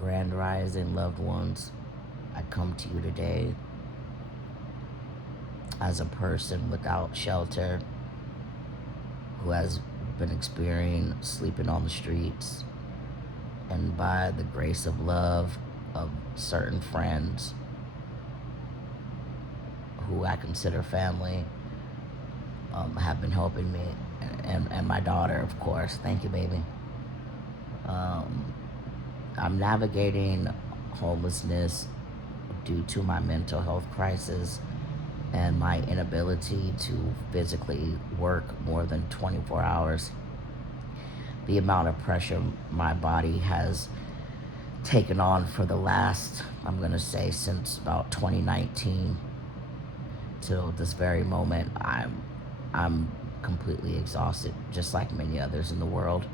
Grand Rising loved ones. I come to you today as a person without shelter who has been experiencing sleeping on the streets, and by the grace of love of certain friends who I consider family, have been helping me, and my daughter, of course. Thank you, baby. Um, I'm navigating homelessness due to my mental health crisis and my inability to physically work more than 24 hours. The amount of pressure my body has taken on for the last, I'm going to say, since about 2019 till this very moment, I'm completely exhausted, just like many others in the world.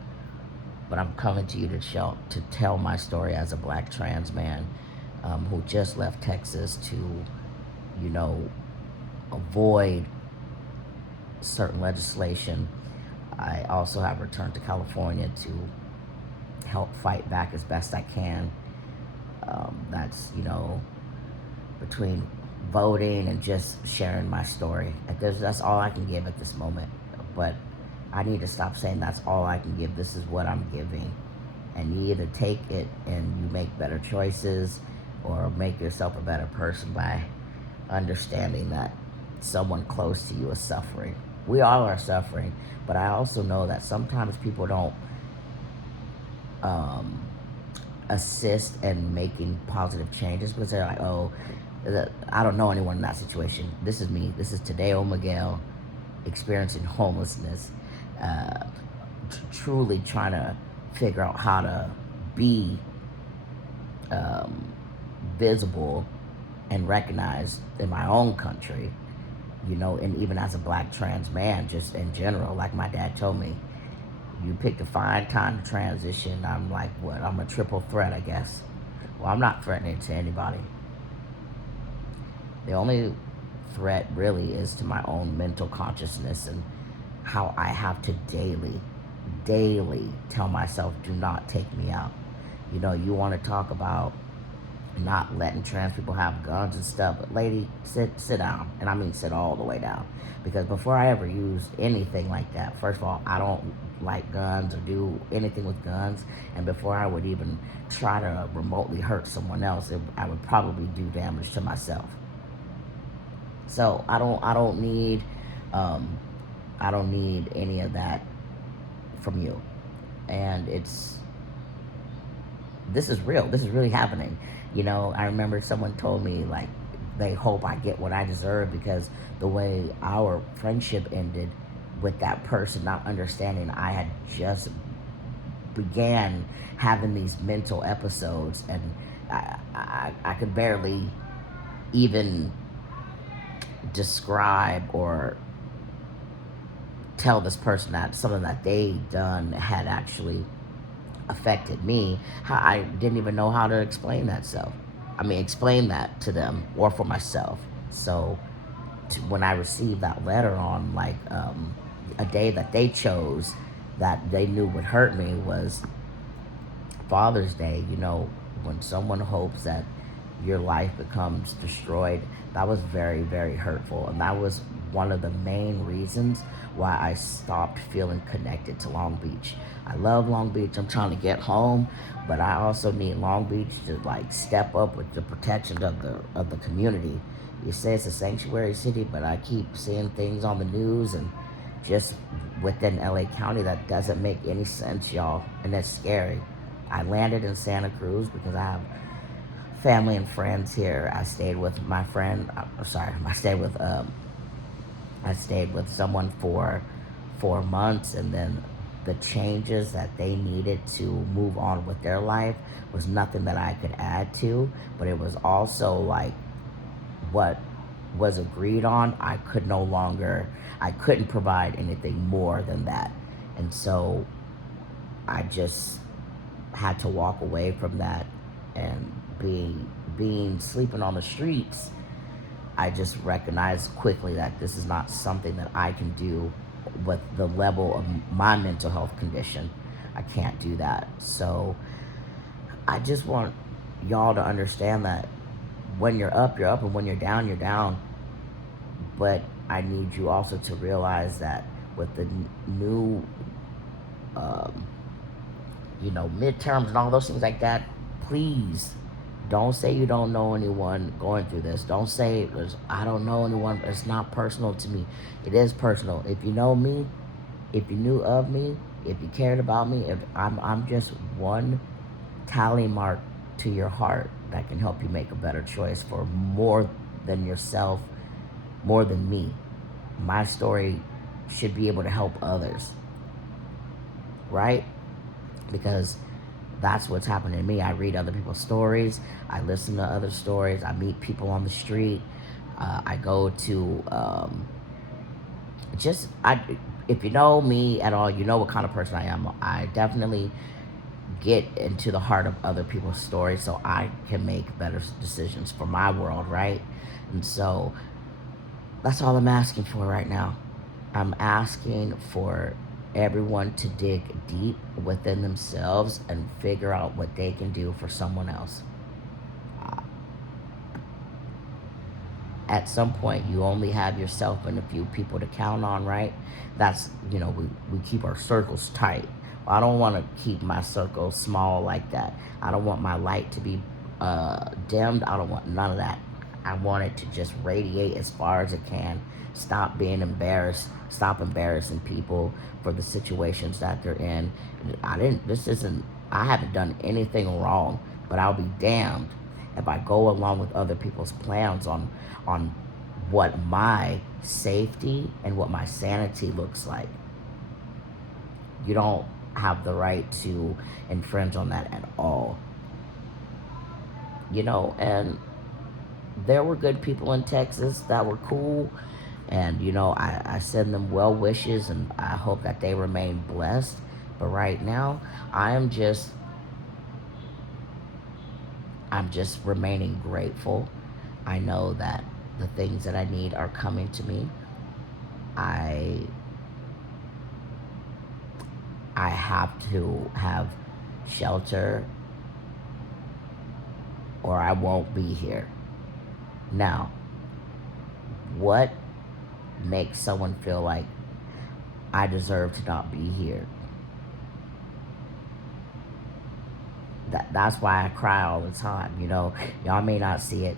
But I'm coming to you to tell my story as a black trans man, who just left Texas to, you know, avoid certain legislation. I also have returned to California to help fight back as best I can. That's, between voting and just sharing my story. That's all I can give at this moment. But I need to stop saying that's all I can give. This is what I'm giving. And you either take it and you make better choices or make yourself a better person by understanding that someone close to you is suffering. We all are suffering, but I also know that sometimes people don't um, assist in making positive changes because they're like, oh, I don't know anyone in that situation. This is me. This is Tadeo Miguel experiencing homelessness, truly trying to figure out how to be um, visible and recognized in my own country, and even as a black trans man, just in general. Like my dad told me, you picked a fine time to transition. I'm like, what? I'm a triple threat, I guess. Well, I'm not threatening to anybody. The only threat really is to my own mental consciousness and how I have to daily tell myself, do not take me out. You want to talk about not letting trans people have guns and stuff, but lady, sit down. And I mean sit all the way down. Because before I ever used anything like that, first of all, I don't like guns or do anything with guns. And before I would even try to remotely hurt someone else, I would probably do damage to myself. So um, I don't need any of that from you. And this is real. This is really happening. I remember someone told me, like, they hope I get what I deserve because the way our friendship ended with that person not understanding I had just began having these mental episodes, and I could barely even describe or tell this person that something that they done had actually affected me. I didn't even know how to explain that explain that to them or for myself. So when I received that letter on a day that they chose that they knew would hurt me was Father's Day. When someone hopes that your life becomes destroyed, that was very, very hurtful. And that was one of the main reasons why I stopped feeling connected to Long Beach. I love Long Beach. I'm trying to get home, but I also need Long Beach to step up with the protection of the community. You say it's a sanctuary city, but I keep seeing things on the news and just within LA County that doesn't make any sense, y'all, and that's scary. I landed in Santa Cruz because I have family and friends here. I stayed with my friend. I stayed with someone for 4 months, and then the changes that they needed to move on with their life was nothing that I could add to, but it was also like what was agreed on. I couldn't provide anything more than that. And so I just had to walk away from that, and being sleeping on the streets, I just recognized quickly that this is not something that I can do with the level of my mental health condition. I can't do that. So I just want y'all to understand that when you're up, you're up, and when you're down, you're down. But I need you also to realize that with the new, um, midterms and all those things like that, please don't say you don't know anyone going through this. Don't say I don't know anyone. It's not personal to me. It is personal. If you know me, if you knew of me, if you cared about me, if I'm just one tally mark to your heart that can help you make a better choice for more than yourself, more than me. My story should be able to help others, right? Because that's what's happening to me. I read other people's stories, I listen to other stories, I meet people on the street, I go to just I. If you know me at all, you know what kind of person I am. I definitely get into the heart of other people's stories so I can make better decisions for my world, right? And so that's all I'm asking for right now. I'm asking for everyone to dig deep within themselves and figure out what they can do for someone else. Uh, At some point, you only have yourself and a few people to count on, right? That's, we keep our circles tight. I don't want to keep my circle small like that. I don't want my light to be dimmed. I don't want none of that. I want it to just radiate as far as it can. Stop being embarrassed. Stop embarrassing people for the situations that they're in. I haven't done anything wrong, but I'll be damned if I go along with other people's plans on what my safety and what my sanity looks like. You don't have the right to infringe on that at all. And there were good people in Texas that were cool. And, I send them well wishes and I hope that they remain blessed. But right now, I'm just remaining grateful. I know that the things that I need are coming to me. I I have to have shelter or I won't be here. Now, what makes someone feel like I deserve to not be here? That's why I cry all the time. Y'all may not see it,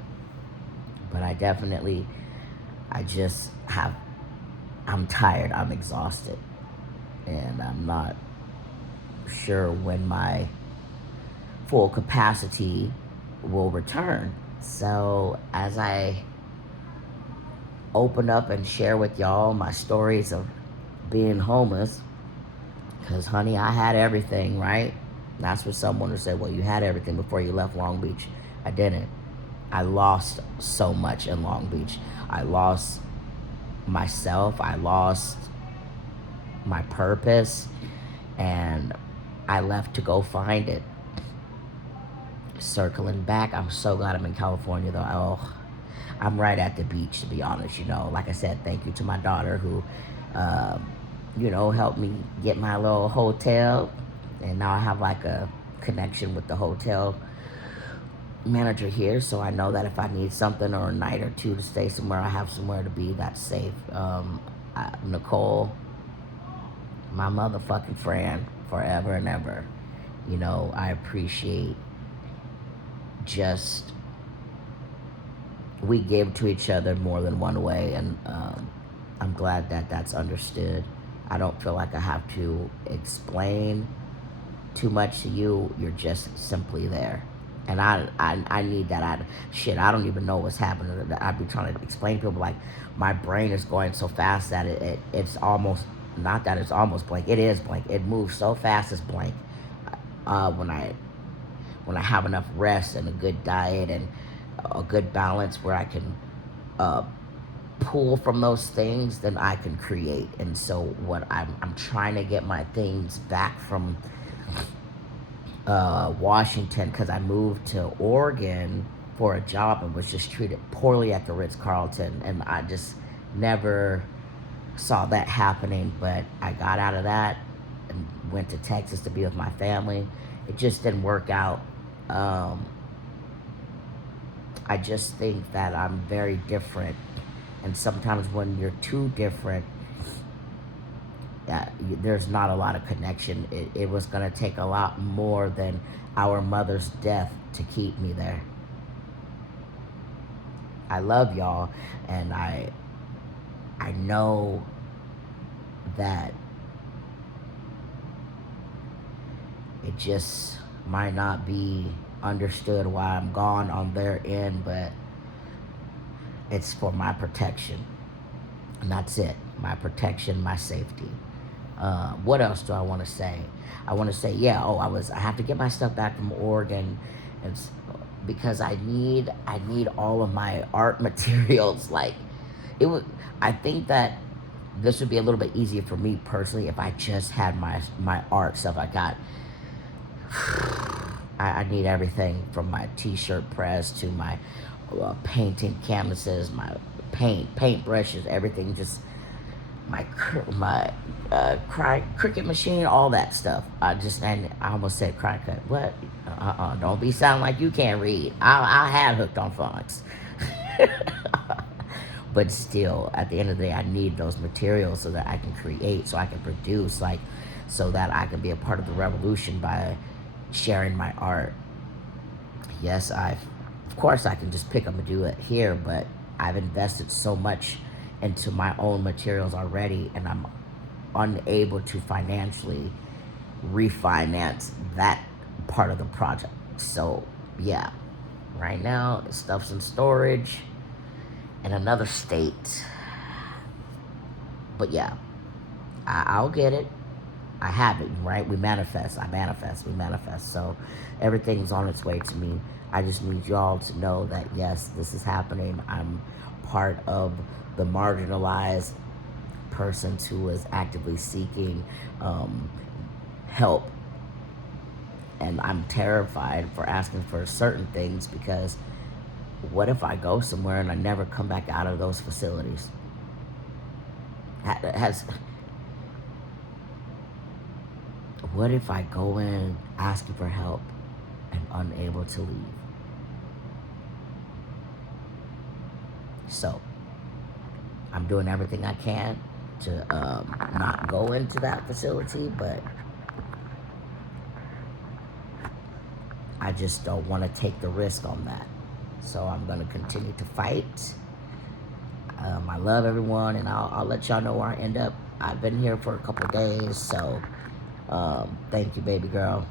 but I just have, I'm tired, I'm exhausted, and I'm not sure when my full capacity will return. So, as I open up and share with y'all my stories of being homeless, because, honey, I had everything, right? That's what someone would say, well, you had everything before you left Long Beach. I didn't. I lost so much in Long Beach. I lost myself. I lost my purpose. And I left to go find it. Circling back, I'm so glad I'm in California, though. Oh, I'm right at the beach, to be honest. Like I said, thank you to my daughter who, helped me get my little hotel. And now I have like a connection with the hotel manager here, so I know that if I need something or a night or two to stay somewhere, I have somewhere to be that's safe. Nicole, my motherfucking friend, forever and ever. I appreciate just we give to each other more than one way, and I'm glad that that's understood. I don't feel like I have to explain too much to you. You're just simply there. And I need that. I don't even know what's happening. I'd be trying to explain to people like my brain is going so fast that it's almost, not that it's almost blank. It is blank. It moves so fast it's blank. When I have enough rest and a good diet and a good balance where I can uh, pull from those things, then I can create. And so what I'm trying to get my things back from Washington, because I moved to Oregon for a job and was just treated poorly at the Ritz-Carlton, and I just never saw that happening. But I got out of that and went to Texas to be with my family. It just didn't work out, Um, I just think that I'm very different. And sometimes when you're too different, there's not a lot of connection. It was going to take a lot more than our mother's death to keep me there. I love y'all, and I know that it just might not be understood why I'm gone on their end, but it's for my protection. And that's it. My protection, my safety. What else do I want to say? I want to say, yeah. Oh, I have to get my stuff back from Oregon, it's because I need all of my art materials. Like, it would. I think that this would be a little bit easier for me personally if I just had my art stuff. I need everything from my t-shirt press to my painting canvases, my paint brushes, everything. Just my Cricut machine, all that stuff. And I almost said Cricut. What? Don't be sounding like you can't read. I had Hooked on Phonics. But still, at the end of the day, I need those materials so that I can create, so I can produce, like, so that I can be a part of the revolution by sharing my art. Yes, of course, I can just pick up and do it here, but I've invested so much into my own materials already, and I'm unable to financially refinance that part of the project. So, yeah, right now, the stuff's in storage in another state. But yeah, I'll get it. I have it, right? We manifest. I manifest. We manifest. So everything's on its way to me. I just need y'all to know that, yes, this is happening. I'm part of the marginalized persons who is actively seeking help. And I'm terrified for asking for certain things because what if I go somewhere and I never come back out of those facilities? What if I go in asking for help and unable to leave? So I'm doing everything I can to not go into that facility, but I just don't want to take the risk on that. So I'm going to continue to fight. I love everyone, and I'll let y'all know where I end up. I've been here for a couple of days, so thank you, baby girl.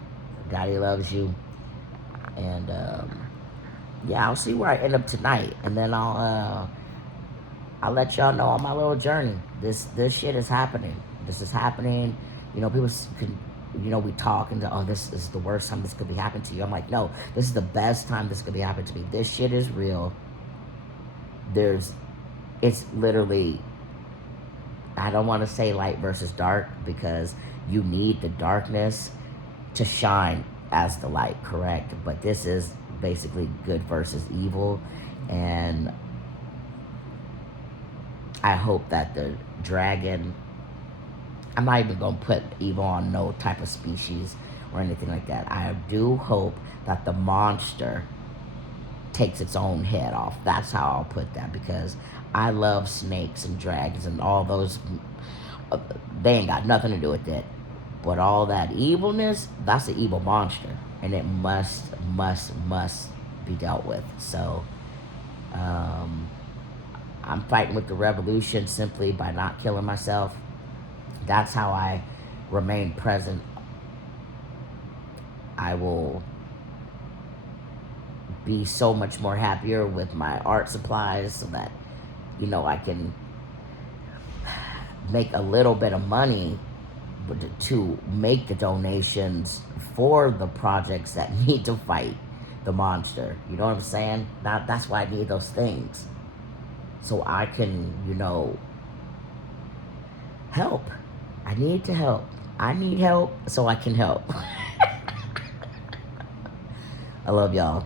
Daddy loves you. And yeah, I'll see where I end up tonight, and then I'll let y'all know on my little journey. This shit is happening. This is happening. You know, people can, we talk and oh, this is the worst time this could be happening to you. I'm like, no, this is the best time this could be happening to me. This shit is real. It's literally, I don't want to say light versus dark because you need the darkness to shine as the light, correct? But this is basically good versus evil, and I hope that the dragon, I'm not even going to put evil on no type of species or anything like that. I do hope that the monster takes its own head off. That's how I'll put that, because I love snakes and dragons and all those. They ain't got nothing to do with it. But all that evilness, that's an evil monster. And it must be dealt with. So, I'm fighting with the revolution simply by not killing myself. That's how I remain present. I will be so much more happier with my art supplies so that, I can make a little bit of money to make the donations for the projects that need to fight the monster. You know what I'm saying? That's why I need those things. So I can, help. I need to help. I need help so I can help. I love y'all.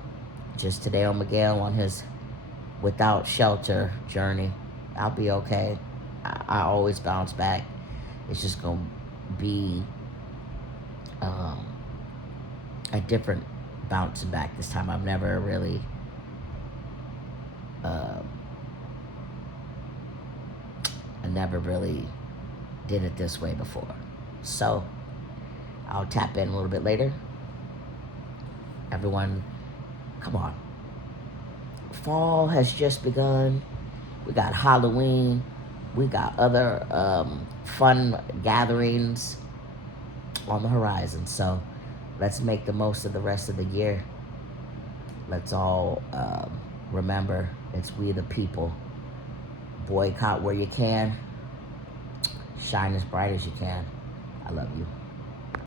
Just today on Miguel on his without shelter journey. I'll be okay. I always bounce back. It's just going to be a different bouncing back this time. I've never really I never really did it this way before. So I'll tap in a little bit later. Everyone, come on. Fall has just begun. We got Halloween. We got other fun gatherings on the horizon. So let's make the most of the rest of the year. Let's all remember it's we the people. Boycott where you can. Shine as bright as you can. I love you.